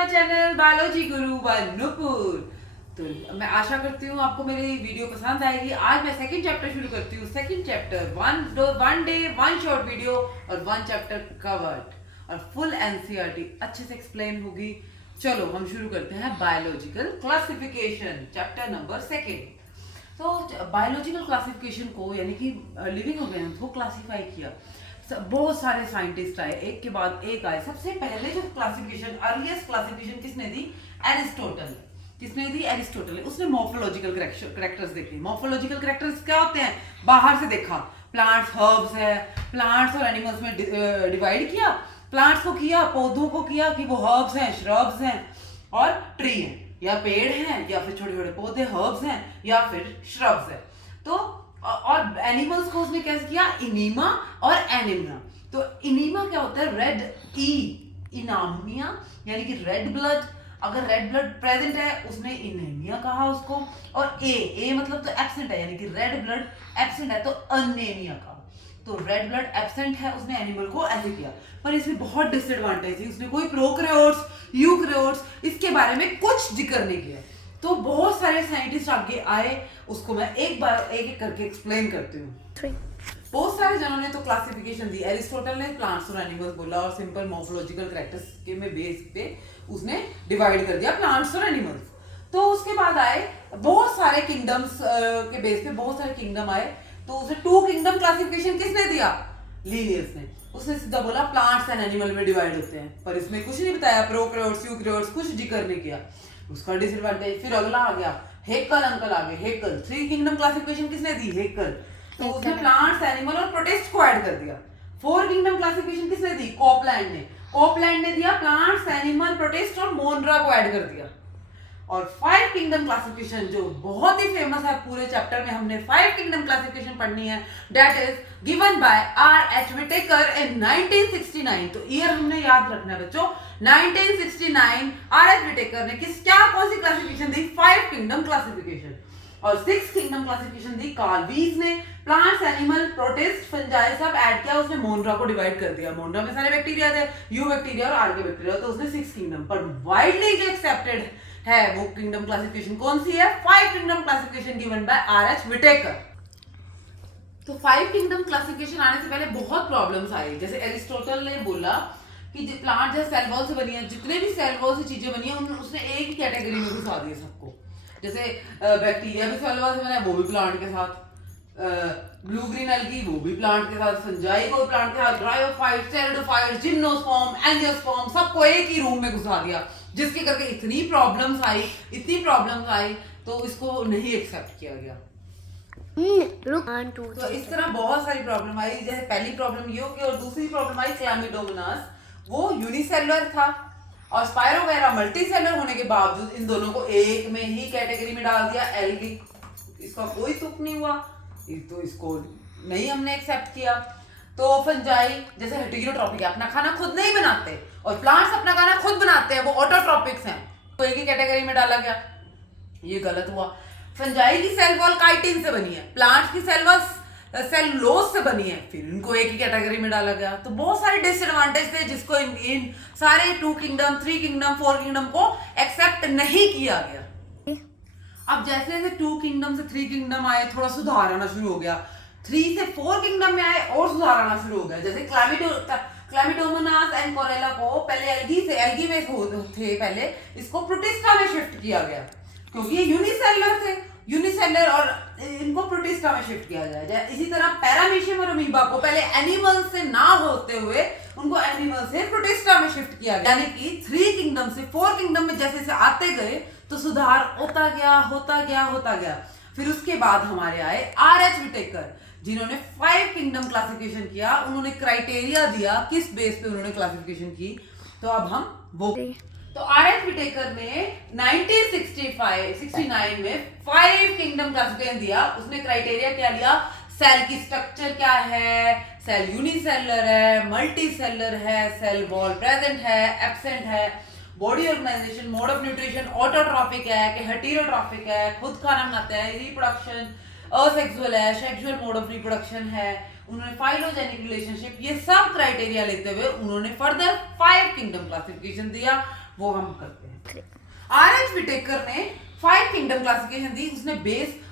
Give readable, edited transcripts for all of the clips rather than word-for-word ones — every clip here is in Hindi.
My channel biology Guru bye Nupur. तो मैं आशा करती हूँ आपको मेरी वीडियो पसंद आएगी। आज मैं सेकंड चैप्टर शुरू करती हूँ। Second chapter one day one short video और वन चैप्टर कवर्ड और फुल एनसीईआरटी अच्छे से एक्सप्लेन होगी। चलो हम शुरू करते हैं biological classification chapter number second. तो बायोलॉजिकल क्लासिफिकेशन को यानी कि लिविंग ऑर्गेनिज्म को क्लासिफाई किया। बहुत सारे साइंटिस्ट आए, एक के बाद एक आए। सबसे पहले जो क्लासिफिकेशन अर्लीस्ट क्लासिफिकेशन किसने दी? एरिस्टोटल। किसने दी? एरिस्टोटल। उसने मॉर्फोलॉजिकल कैरेक्टर्स देखे। मॉर्फोलॉजिकल कैरेक्टर्स क्या होते हैं? बाहर से देखा, प्लांट्स हर्ब्स है, प्लांट्स और एनिमल्स में डिवाइड किया। प्लांट्स को किया, पौधों को किया कि वो हर्ब्स हैं, श्रब्स हैं और ट्री हैं, या पेड़ हैं या फिर छोटे छोटे पौधे हर्ब्स हैं या फिर श्रब्स हैं। तो और एनिमल्स को उसने कैसे किया? इनीमा और एनिमिया। तो इनीमा क्या होता है? रेड इनामिया यानी कि रेड ब्लड। अगर रेड ब्लड प्रेजेंट है उसने इनेमिया कहा उसको। और ए मतलब तो एब्सेंट है, यानी कि रेड ब्लड एब्सेंट है तो अनेमिया कहा। तो रेड ब्लड एब्सेंट है, उसने एनिमल को ऐसे किया। पर इसमें बहुत डिसएडवांटेज है, उसने कोई प्रोकैरियोट्स यूकैरियोट्स इसके बारे में कुछ जिक्र नहीं किया। तो बहुत सारे साइंटिस्ट आगे आए, उसको मैं एक बार एक एक करके एक्सप्लेन करती हूँ। बहुत सारे जनों ने तो क्लासिफिकेशन दी। एरिस्टोटल ने प्लांट्स और एनिमल्स बोला और सिंपल मॉर्फोलॉजिकल कैरेक्टर्स के में बेस पे उसने डिवाइड कर दिया प्लांट्स और एनिमल्स। तो उसके बाद आए बहुत सारे किंगडम्स के बेस पे बहुत सारे किंगडम आए। तो उसे टू किंगडम क्लासिफिकेशन किसने दिया? लीनियस ने। उसने सीधा बोला प्लांट्स एंड एनिमल में डिवाइड होते हैं, पर इसमें कुछ नहीं बताया, प्रोकैरियोट्स यूकैरियोट्स कुछ जिक्र नहीं किया। उसका डिसएडवांटेज। फिर अगला आ गया हेकल अंकल आ गए। हेकल थ्री किंगडम क्लासिफिकेशन किसने दी? हेकल। तो उसने प्लांट्स एनिमल और प्रोटिस्ट को ऐड कर दिया। फोर किंगडम क्लासिफिकेशन किसने दी? कॉपलैंड ने। कॉपलैंड ने दिया प्लांट्स एनिमल प्रोटिस्ट और मोनरा को ऐड कर दिया। और फाइव किंगडम क्लासिफिकेशन जो बहुत ही फेमस है, पूरे चैप्टर में हमने फाइव किंगडम क्लासिफिकेशन पढ़नी है, that is given by R.H. Whittaker in 1969। तो ईयर हमने याद रखना है बच्चों, 1969 R.H. विटेकर ने कौन सी क्लासिफिकेशन दी? Five kingdom classification. और सिक्स किंगडम क्लासिफिकेशन दी कार्ल वीज ने। प्लांट्स एनिमल प्रोटिस्ट फंजाई सब ऐड किया, उसने मोनरा को डिवाइड कर दिया। मोनरा में सारे बैक्टीरिया थे, यू बैक्टीरिया और आर्के बैक्टीरिया। तो उसने सिक्स किंगडम। पर वाइडली जो एक्सेप्टेड है वो किंगडम क्लासिफिकेशन कौन सी है? Five kingdom classification given by R.H. Whittaker. तो फाइव किंगडम क्लासिफिकेशन आने से पहले बहुत प्रॉब्लम्स आई। जैसे एरिस्टोटल ने बोला कि प्लांट जैसे सेल वॉल से बनी है, जितने भी सेल वॉल से चीजें बनी है उसने एक ही कैटेगरी में घुसा दिया सबको। जैसे बैक्टीरिया भी सेल वॉल से बना है, वो भी प्लांट के साथ। ब्लू ग्रीन एल्गी वो भी प्लांट के साथ। फंजाई को प्लांट के साथ। ब्रायोफाइट, टेरिडोफाइट, जिम्नोस्पर्म, एंजियोस्पर्म सबको एक ही रूम में घुसा दिया, जिसके करके इतनी प्रॉब्लम्स आई तो इसको नहीं एक्सेप्ट किया गया। तो इस तरह बहुत सारी प्रॉब्लम आई। जैसे पहली प्रॉब्लम ये होगी और दूसरी प्रॉब्लम आई क्लैमिडोमोनास। वो यूनिसेलुलर था और स्पाइरोगैरा मल्टीसेलुलर होने के बावजूद इन दोनों को एक में ही कैटेगरी में डाल दिया, एल्गी। इसका कोई तुक नहीं हुआ, तो इसको नहीं हमने एक्सेप्ट किया। तो फंजाई जैसे हेटेरोट्रॉपिक है, अपना खाना खुद नहीं बनाते, और प्लांट्स अपना खाना खुद बनाते हैं, वो ऑटोट्रॉपिक्स हैं, तो एक ही कैटेगरी में डाला गया। ये गलत हुआ। फंजाई की सेल वॉल काइटिन से बनी है, प्लांट्स की सेल वॉल सेलुलोज से बनी है, फिर इनको एक ही कैटेगरी में डाला गया। तो बहुत सारे डिसएडवांटेज थे जिसको इन सारे two kingdom, three kingdom, four kingdom को एक्सेप्ट नहीं किया गया। अब जैसे जैसे टू किंगडम से थ्री किंगडम आए, थोड़ा सुधार आना शुरू हो गया। थ्री से फोर किंगडम में आए और सुधार आना शुरू हो गया। जैसे क्लैमिडोमोनास एंड कोरेला को पहले एल्गी में थे पहले, इसको प्रोटिस्टा में शिफ्ट किया गया क्योंकि ये यूनिसेलुलर और इनको प्रोटिस्टा में शिफ्ट किया गया। इसी तरह पैरामीशियम और अमीबा को पहले एनिमल से ना होते हुए उनको एनिमल से प्रोटिस्टा में शिफ्ट किया गया। यानी कि थ्री किंगडम से फोर किंगडम में जैसे जैसे आते गए तो सुधार होता गया। फिर उसके बाद हमारे आए R.H. विटेकर, जिन्होंने फाइव किंगडम क्लासिफिकेशन किया। उन्होंने क्राइटेरिया दिया किस बेस पे उन्होंने क्लासिफिकेशन की। तो अब हम वो तो R.H. विटेकर ने 1969 में फाइव किंगडम क्लासिफिकेशन दिया। उसने क्राइटेरिया क्या लिया? सेल की स्ट्रक्चर क्या है, सेल यूनिसेलुलर है, मल्टीसेलुलर है, सेल वॉल प्रेजेंट है, एब्सेंट है, body organization, mode of nutrition autotrophic है कि हेटेरोट्रॉपिक है, खुद खाना बनाते हैं, रिप्रोडक्शन असेक्सुअल है, सेक्सुअल मोड ऑफ रिप्रोडक्शन है, उन्होंने फाइलोजेनिक रिलेशनशिप, ये सब क्राइटेरिया लेते हुए उन्होंने फर्दर 5 किंगडम क्लासिफिकेशन दिया, वो हम करते हैं। आर.एच. विटेकर ने 5 किंगडम क्लासिफिकेशन दी।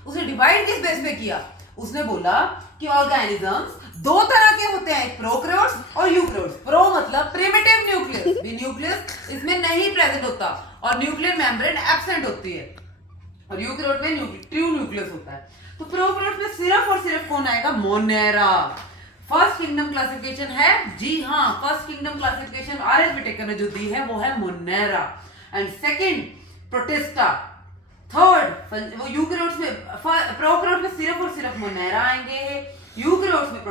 उसने डिवाइड किस बेस पे किया? उसने बोला कि ऑर्गेनिजम्स दो तरह के होते हैं, प्रोकैरियोट्स और यूकैरियोट्स। प्रो मतलब प्रिमिटिव न्यूक्लियस, भी न्यूक्लियस इसमें नहीं प्रेजेंट होता और न्यूक्लियर मेम्ब्रेन एब्सेंट होती है, और यूकैरियोट में ट्रू न्यूक्लियस होता है। तो प्रोकैरियोट में सिर्फ और सिर्फ कौन आएगा? मोनेरा। फर्स्ट किंगडम क्लासिफिकेशन है, जी हाँ, first kingdom classification R H. Whittaker ने जो दी है वो है monera. And second protista. Third वो यूकैरियोट्स में, प्रोकैरियोट में सिर्फ और सिर्फ मोनेरा आएंगे, यूकैरियोट्स में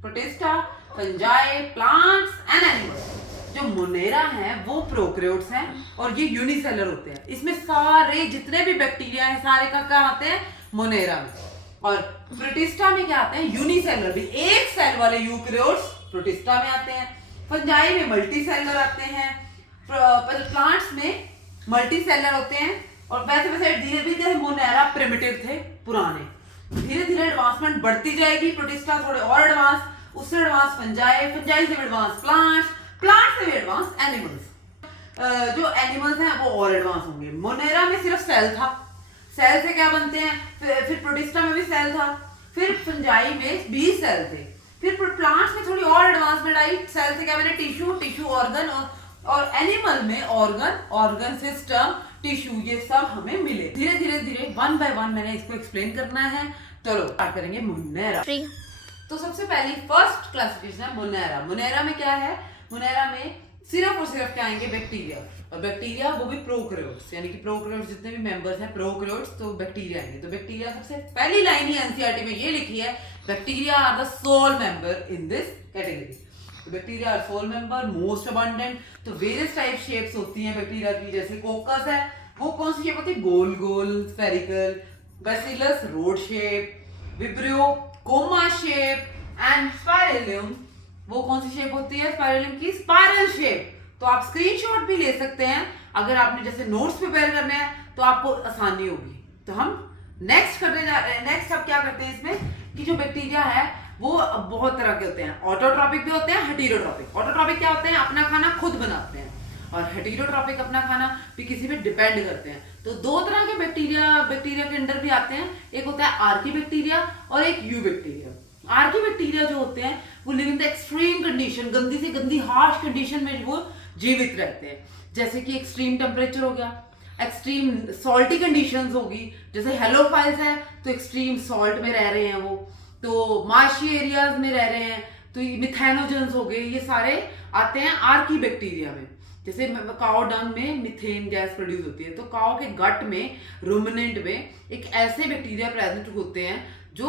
protista, fungi, plants and animals. जो मोनेरा हैं वो प्रोकैरियोट्स हैं और ये यूनिसेलर होते हैं। इसमें सारे जितने भी बैक्टीरिया हैं सारे का क्या आते हैं? मोनेरा में। और प्रोटिस्टा में क्या आते हैं? यूनिसेलर, भी एक सेल वाले यूकैरियोट्स प्रोटिस्टा में आते हैं। फंजाई में मल्टी सेलर आते हैं, प्लांट्स में मल्टी सेलर होते हैं। और वैसे वैसे धीरे धीरे मोनेरा प्रिमिटिव थे पुराने, धीरे धीरे एडवांसमेंट बढ़ती जाएगी, प्रोटिस्टा थोड़े और एडवांस, उससे एडवांस फंजाई से एडवांस प्लांट्स से भी एडवांस एनिमल्स। जो एनिमल्स हैं वो और एडवांस होंगे। मोनेरा में सिर्फ सेल था, सेल से क्या बनते हैं, फिर प्रोटिस्टा में भी सेल था, फिर फंजाई में 20 सेल थे, फिर प्लांट्स में थोड़ी और एडवांसमेंट आई, सेल से क्या बने? टिश्यू ऑर्गन, और एनिमल में ऑर्गन सिस्टम, टिश्यू, ये सब हमें मिले। धीरे धीरे वन बाय वन मैंने इसको एक्सप्लेन करना है। चलो स्टार्ट करेंगे मोनेरा। तो सबसे पहली फर्स्ट क्लासिफिकेशन है मोनेरा। मोनेरा में क्या है? मोनेरा में सिर्फ और सिर्फ क्या आएंगे? बैक्टीरिया, और बैक्टीरिया वो भी प्रोकैरियोट्स, यानी कि प्रोकैरियोट्स जितने भी मेंबर्स हैं प्रोकैरियोट्स, तो बैक्टीरिया आएंगे। तो बैक्टीरिया सबसे पहली लाइन ही एनसीईआरटी में ये लिखी है, bacteria are the sole member in this category. तो bacteria are sole member, most abundant. तो वेरियस टाइप शेप्स होती हैं बैक्टीरिया की, जैसे कोकस है, वो कौन सी शेप होती है? गोल गोल spherical. Bacillus rod shape, vibrio comma shape, and spirillum वो कौन सी शेप होती है? स्पाइरेलियम की स्पाइरल शेप। तो आप स्क्रीनशॉट भी ले सकते हैं अगर आपने जैसे नोट्स प्रिपेयर करने हैं तो आपको आसानी होगी। तो हम नेक्स्ट अब क्या करते हैं इसमें कि जो बैक्टीरिया है वो बहुत तरह के होते हैं, ऑटोट्रॉपिक भी होते हैं, हेटेरोट्रॉपिक। ऑटोट्रॉपिक क्या होते हैं? अपना खाना खुद बनाते हैं, और हेटेरोट्रॉपिक अपना खाना भी किसी पे डिपेंड करते हैं। तो दो तरह के बैक्टीरिया के अंदर भी आते हैं, एक होता है आर्की बैक्टीरिया और एक यू बैक्टीरिया। आर्की बैक्टीरिया जो होते हैं वो live in the extreme condition, गंदी से गंदी हार्श कंडीशन में वो जीवित रहते हैं, जैसे कि एक्सट्रीम टेम्परेचर हो गया, एक्सट्रीम सॉल्टी कंडीशंस होगी, जैसे हेलोफाइल्स है तो एक्सट्रीम सॉल्ट में रह रहे हैं वो, तो मार्शी एरियाज में रह रहे हैं, तो मिथेनोजेंस हो गए, ये सारे आते हैं आर्की बैक्टीरिया में। जैसे काओ डंग में मिथेन गैस प्रोड्यूस होती है, तो काओ के गट में, रुमिनेंट में एक ऐसे बैक्टीरिया प्रेजेंट होते हैं जो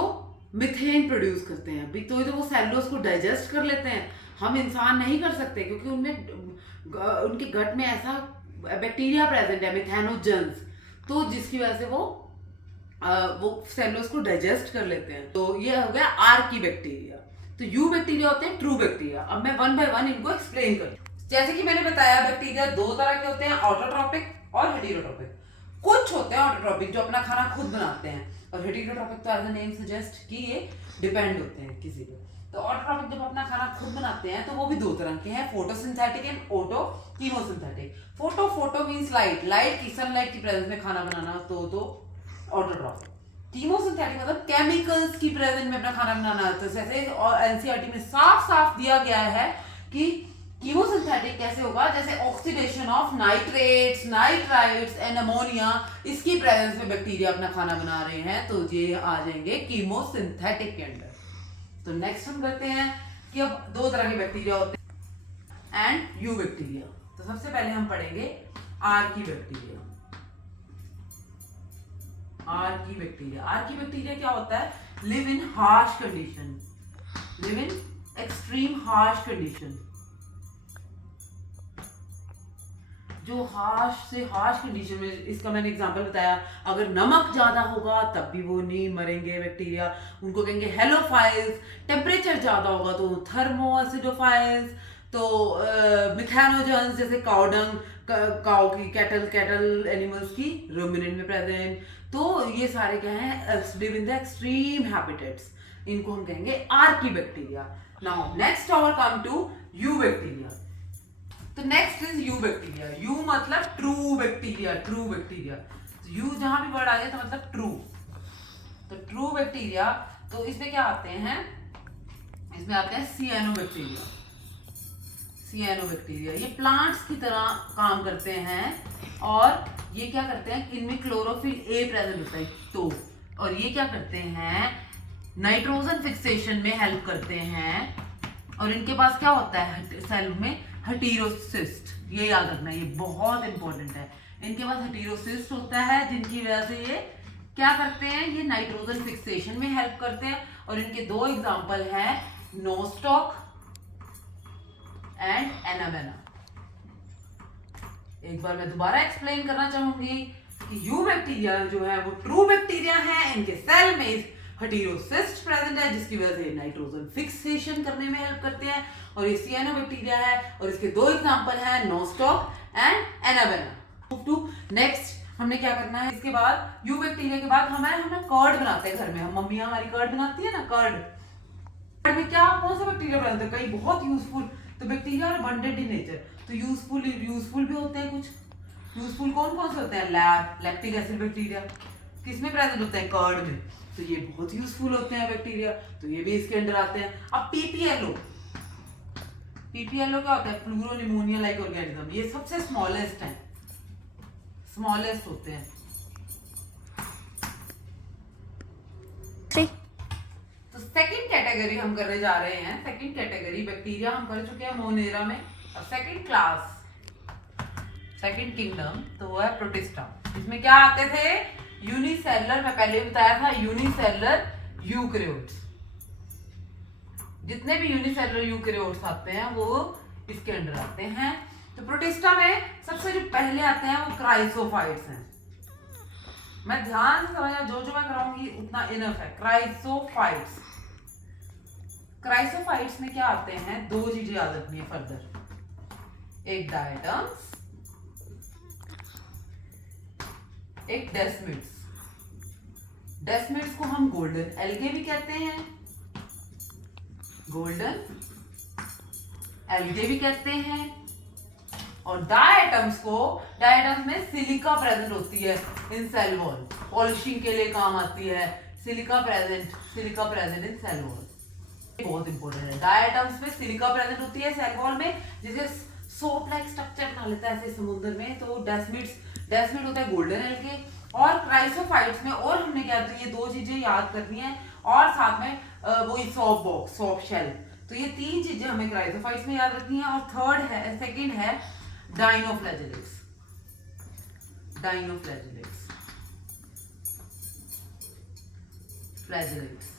मिथेन प्रोड्यूस करते हैं। तो वो सेलुलोज को डाइजेस्ट कर लेते हैं, हम इंसान नहीं कर सकते क्योंकि उनके गट में ऐसा बैक्टीरिया प्रेजेंट है, मिथेनोजेंस, तो जिसकी वजह से वो सेलुलोज को डाइजेस्ट कर लेते हैं। तो ये हो गया आर्की बैक्टीरिया। तो यू बैक्टीरिया होते हैं ट्रू बैक्टीरिया। अब मैं वन बाय वन इनको एक्सप्लेन करूँ। जैसे कि मैंने बताया बैक्टीरिया दो तरह के होते हैं, ऑटोट्रॉपिक और हेटेरोट्रॉपिक। कुछ होते हैं ऑटोट्रॉपिक जो अपना खाना खुद बनाते हैं, और हेटेरोट्रॉपिक तो एज द नेम सजेस्ट कि ये डिपेंड होते हैं किसी पे। तो ऑटोट्रॉपिक जब अपना खाना खुद बनाते हैं तो वो भी दो तरह के हैं, photosynthetic and chemosynthetic. Photo means light की, सनलाइट की प्रेजेंस में खाना बनाना, तो ऑटोट्रॉपिक। कीमोसिंथेटिक मतलब केमिकल्स की प्रेजेंस में अपना खाना बनाना। तो जैसे एनसीईआरटी में साफ दिया गया है कि कीमोसिंथेटिक कैसे होगा, जैसे oxidation of nitrates, nitrites and ammonia, इसकी प्रेजेंस में बैक्टीरिया अपना खाना बना रहे हैं, तो ये आ जाएंगे कीमोसिंथेटिक के अंदर। तो नेक्स्ट हम करते हैं कि अब दो तरह के बैक्टीरिया होते हैं एंड यू बैक्टीरिया। तो सबसे पहले हम पढ़ेंगे आर्की बैक्टीरिया। आर्की बैक्टीरिया क्या होता है? Live in harsh condition, live in extreme harsh condition. जो हार्श कंडीशन में, इसका मैंने एग्जांपल बताया, अगर नमक ज्यादा होगा तब भी वो नहीं मरेंगे बैक्टीरिया, उनको कहेंगे हेलोफाइल्स। टेम्परेचर ज्यादा होगा तो थर्मोएसिडोफाइल्स। तो मिथेनोजेंस जैसे काउडंग, काउ की, कैटल एनिमल्स की रुमिनेंट में प्रेजेंट। तो ये सारे क्या हैं? Live in the extreme habitats. इनको हम कहेंगे archaebacteria. Now next our come to eubacteria. तो नेक्स्ट इज यू-बैक्टीरिया। यू मतलब true bacteria, true bacteria. Eu जहां भी वर्ड आ जाए तो मतलब ट्रू। तो ट्रू बैक्टीरिया, तो इसमें क्या आते हैं, इसमें आते हैं सियानोबैक्टीरिया। सियानोबैक्टीरिया ये प्लांट्स की तरह काम करते हैं और ये क्या करते हैं, इनमें क्लोरोफिल ए प्रेजेंट होता है तो, और ये क्या करते हैं, नाइट्रोजन फिक्सेशन में हेल्प करते हैं। और इनके पास क्या होता है सेल में, हेटेरोसिस्ट। ये याद रखना, ये बहुत इंपॉर्टेंट है। इनके पास हेटेरोसिस्ट होता है जिनकी वजह से ये क्या करते हैं, ये नाइट्रोजन फिक्सेशन में हेल्प करते हैं। और इनके दो एग्जांपल हैं, नोस्टॉक एंड एनाबेना। एक बार मैं दोबारा एक्सप्लेन करना चाहूंगी कि यू बैक्टीरिया जो है वो ट्रू बैक्टीरिया है। इनके सेल में हेटेरोसिस्ट प्रेजेंट है जिसकी वजह से नाइट्रोजन फिक्सेशन करने में हेल्प करते हैं। और ये सियानोबैक्टीरिया है और इसके दो एग्जांपल हैं, nostoc and anabaena. Move to next, हमने क्या करना है, इसके बाद यू बैक्टीरिया के बाद हम कर्ड बनाते हैं घर में। हम मम्मी हमारी कर्ड बनाती है ना, कर्ड में क्या कौन सा बैक्टीरिया बनाते हैं, कई बहुत यूजफुल। तो bacteria are abundant in nature, तो यूजफुल भी होते हैं कुछ। यूजफुल कौन कौन से होते हैं, लैक्टिक एसिड बैक्टीरिया किसमें प्रेजेंट होते हैं, कर्ड में। तो ये बहुत यूजफुल होते हैं बैक्टीरिया, तो ये भी इसके अंडर आते हैं। अब पीपीएलओ, पीपीएलओ क्या होता है, प्लूरो निमोनिया लाइक ऑर्गेनिज्म। ये सबसे स्मॉलेस्ट है, स्मॉलेस्ट होते हैं। तो सेकंड कैटेगरी हम करने जा रहे हैं। सेकंड कैटेगरी बैक्टीरिया हम कर चुके हैं मोनेरा में। और सेकंड क्लास, सेकंड किंगडम तो वो है प्रोटिस्टा। इसमें क्या आते थे, यूनिसेलुलर, मैं पहले भी बताया था, यूनिसेलुलर यूकैरियोट्स। जितने भी यूनिसेलुलर यूकैरियोट्स आते हैं वो इसके अंडर आते हैं। तो प्रोटिस्टा में सबसे जो पहले आते हैं वो क्राइसोफाइट्स हैं। मैं ध्यान से समझना, जो जो मैं कराऊंगी उतना इनफ है। क्राइसोफाइट्स, क्राइसोफाइट्स में क्या आते हैं, दो चीजें याद रखनी है फर्दर, एक डायटम्स, एक डेस्मिड्स। डेस्मिड्स को हम गोल्डन एल्गे भी कहते हैं, गोल्डन एल्गे भी कहते हैं। और डायटम्स को, डायटम्स में सिलिका प्रेजेंट होती है इन सेल वॉल, पॉलिशिंग के लिए काम आती है। Silica present in cell wall, बहुत इंपॉर्टेंट है। डायटम्स में सिलिका प्रेजेंट होती है सेल वॉल में, जिसे सोप लाइक स्ट्रक्चर बना लेता है ऐसे समुद्र में। तो डेस्मिड होता है गोल्डन एल्गे। और क्राइसोफाइट्स में और हमने क्या, तो ये दो चीजें याद करनी है, और साथ में वही सॉप बॉक्स, सॉप शेल। तो ये तीन चीजें हमें क्राइसोफाइट्स में याद रखनी है। और थर्ड है, सेकंड है डाइनोफ्लैजेलेट्स। डाइनोफ्लैजेलेट्स, फ्लैजेलेट्स,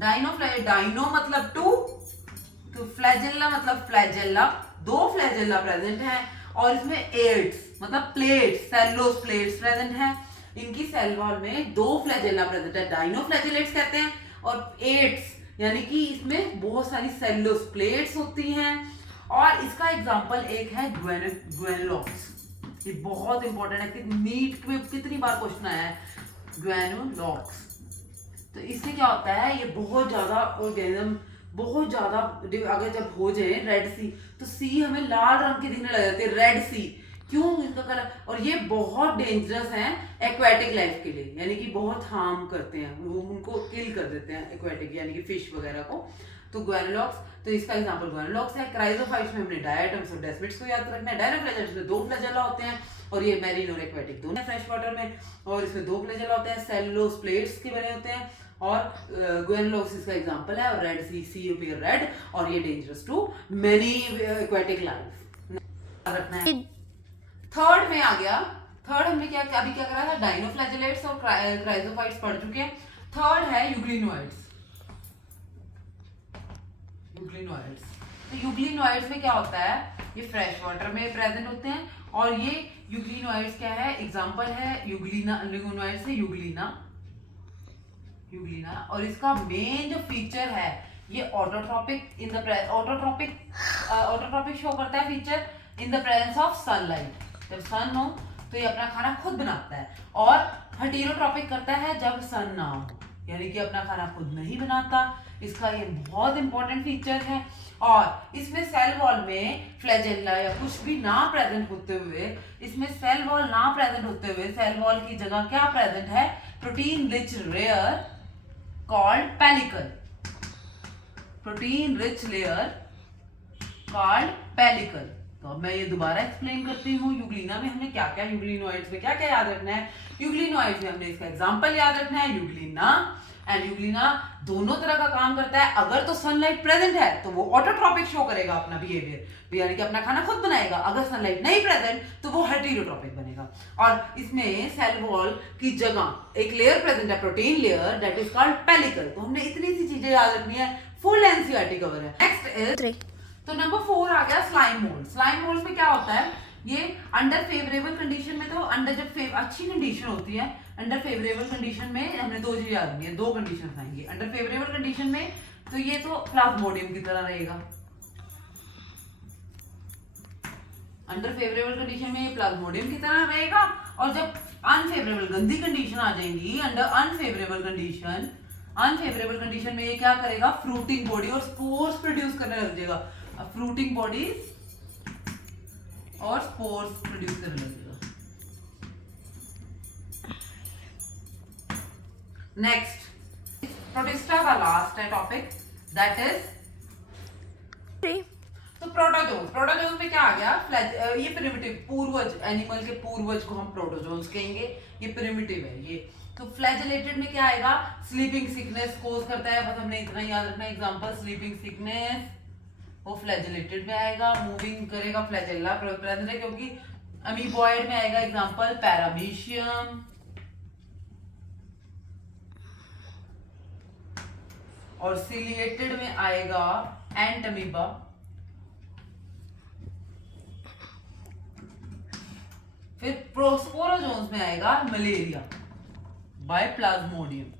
डाइनो मतलब टू, तो फ्लैजेला मतलब फ्लैजेला, दो फ्लैजेला प्रेजेंट है। और इसमें एड्स मतलब प्लेट्स, सेलुलोज प्लेट्स प्रेजेंट है। इनकी सेल वॉल में दो फ्लैजेला प्रेजेंट है, डाइनोफ्लैजेलेट्स कहते हैं। और एड्स यानी कि इसमें बहुत सारी सेलुलोज प्लेट्स होती हैं। और इसका एग्जांपल एक है ग्वेनुलॉक्स। ये बहुत इंपॉर्टेंट है, नीट में कितनी बार क्वेश्चन आया है, ग्वेनुलॉक्स। तो इससे क्या होता है, ये बहुत ज्यादा ऑर्गेनिज्म, बहुत ज्यादा अगर जब हो जाए रेड सी, तो सी हमें लाल रंग के दिखने लग जाते हैं, रेड सी। क्यों इनका कलर, और ये बहुत डेंजरस हैं एक्वेटिक लाइफ के लिए, यानी कि बहुत हार्म करते हैं, वो उनको किल कर देते हैं एक्वेटिक यानी कि फिश वगैरह को। तो ग्वेनुलॉक्स, तो इसका एग्जांपल ग्वेनुलॉक्स है। क्राइसोफाइट्स में हमने डायटम्स और डेस्मिड्स को याद रखना है। डायनोफ्लैजेलेट्स में दो फ्लैजेला होते हैं, और ये मैरीन और एक्वेटिक दोनों फ्रेश वाटर में, और इसमें दो फ्लैजेला होते हैं, सेलुलोज प्लेट्स के बने होते हैं। और ग्वेनुलॉक्स इसका एग्जांपल है। और रेड सी अपीयर रेड, और ये dangerous to many aquatic life रखना है। थर्ड में आ गया, थर्ड हमने क्या अभी क्या करा था, डाइनोफ्लैजेलेट्स और क्राइसोफाइट्स पढ़ चुके हैं। थर्ड है यूग्लिनोइड्स। यूग्लिनोइड्स, तो यूग्लिनोइड्स में क्या होता है, ये फ्रेश वाटर में प्रेजेंट होते हैं। और ये यूग्लिनोइड्स क्या है, एग्जांपल है यूग्लिना, लिग्नोइड्स है यूग्लिना, और इसका मेन जो फीचर है, ये autotrophic in the autotrophic show करता है feature in the presence of sunlight. जब सन हो तो ये अपना खाना खुद बनाता है। और हेटेरोट्रॉपिक करता है जब सन ना हो, यानी कि अपना खाना खुद नहीं बनाता। इसका ये बहुत इंपॉर्टेंट फीचर है। और इसमें सेल वॉल में फ्लैजेला या कुछ भी ना प्रेजेंट होते हुए, इसमें सेल वॉल ना प्रेजेंट होते हुए सेल वॉल की जगह क्या प्रेजेंट है? Protein rich layer called pellicle. Protein rich layer called pellicle. तो अब मैं ये दोबारा एक्सप्लेन करती हूँ। यूग्लिना में हमने क्या क्या, यूग्लिनोइड्स में क्या क्या याद रखना है? यूग्लिनोइड्स में हमने इसका एग्जांपल याद रखना है। यूग्लिना एंड यूग्लिना दोनों तरह का काम करता है। अगर तो सनलाइट प्रेजेंट है तो वो ऑटोट्रॉपिक शो करेगा अपना बिहेवियर, यानी कि अपना खाना खुद बनाएगा। अगर सनलाइट नहीं प्रेजेंट तो वो हेटेरोट्रॉपिक बनेगा। और इसमें सेल वॉल की जगह एक लेयर प्रेजेंट है, protein layer, that is called pellicle. तो हमने इतनी सी चीजें याद रखनी है। फुल एनसीईआरटी कवर है। नेक्स्ट इज, तो नंबर 4 आ गया स्लाइम मोल्ड। स्लाइम मोल्ड में क्या होता है? ये अंडर फेवरेबल कंडीशन में, तो अंडर जब अच्छी कंडीशन होती है, अंडर फेवरेबल कंडीशन में हमने दो चीज याद रखनी है, दो कंडीशन आएंगी। अंडर फेवरेबल कंडीशन में तो ये तो प्लाज्मोडियम की तरह रहेगा। अंडर फेवरेबल कंडीशन में ये प्लाज्मोडियम की तरह रहेगा। और जब अनफेवरेबल गंदी कंडीशन आ जाएंगी, अंडर अनफेवरेबल कंडीशन में ये क्या करेगा? फ्रूटिंग बॉडी और स्पोर्स प्रोड्यूस करने लग जाएगा। फ्रूटिंग बॉडीज और स्पोर्स प्रोड्यूस करने लगेगा। नेक्स्ट प्रोटिस्टा का लास्ट है टॉपिक, दैट इज तो प्रोटोजोन्स। प्रोटोजोन्स में क्या आ गया? ये प्रिमिटिव पूर्वज, एनिमल के पूर्वज को हम प्रोटोजोन्स कहेंगे। ये प्रिमिटिव है ये। तो फ्लैजेलेटेड में क्या आएगा? स्लीपिंग सिकनेस कोज करता है, बस हमने इतना याद रखना। एग्जांपल स्लीपिंग सिकनेस, वो फ्लैजेलेटेड में आएगा। मूविंग करेगा, फ्लैजेला प्रेजेंट है क्योंकि अमीबॉइड में आएगा। Example paramecium. और सिलिएटेड में आएगा एंटमीबा। फिर प्रोस्पोरोजोन्स में आएगा मलेरिया बाय प्लाज्मोडियम।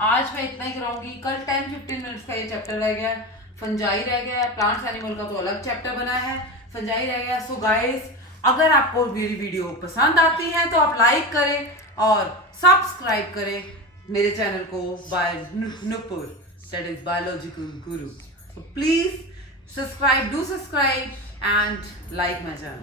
आज मैं इतना ही कराऊंगी। कल 10-15 मिनट्स का ये चैप्टर रह गया है। फंजाई रह गया है। प्लांट्स एनिमल का तो अलग चैप्टर बना है, फंजाई रह गया। सो गाइस, अगर आपको मेरी वीडियो पसंद आती है तो आप लाइक करें और सब्सक्राइब करें मेरे चैनल को by Nupur, that is biological guru. So please subscribe, do subscribe and like my channel.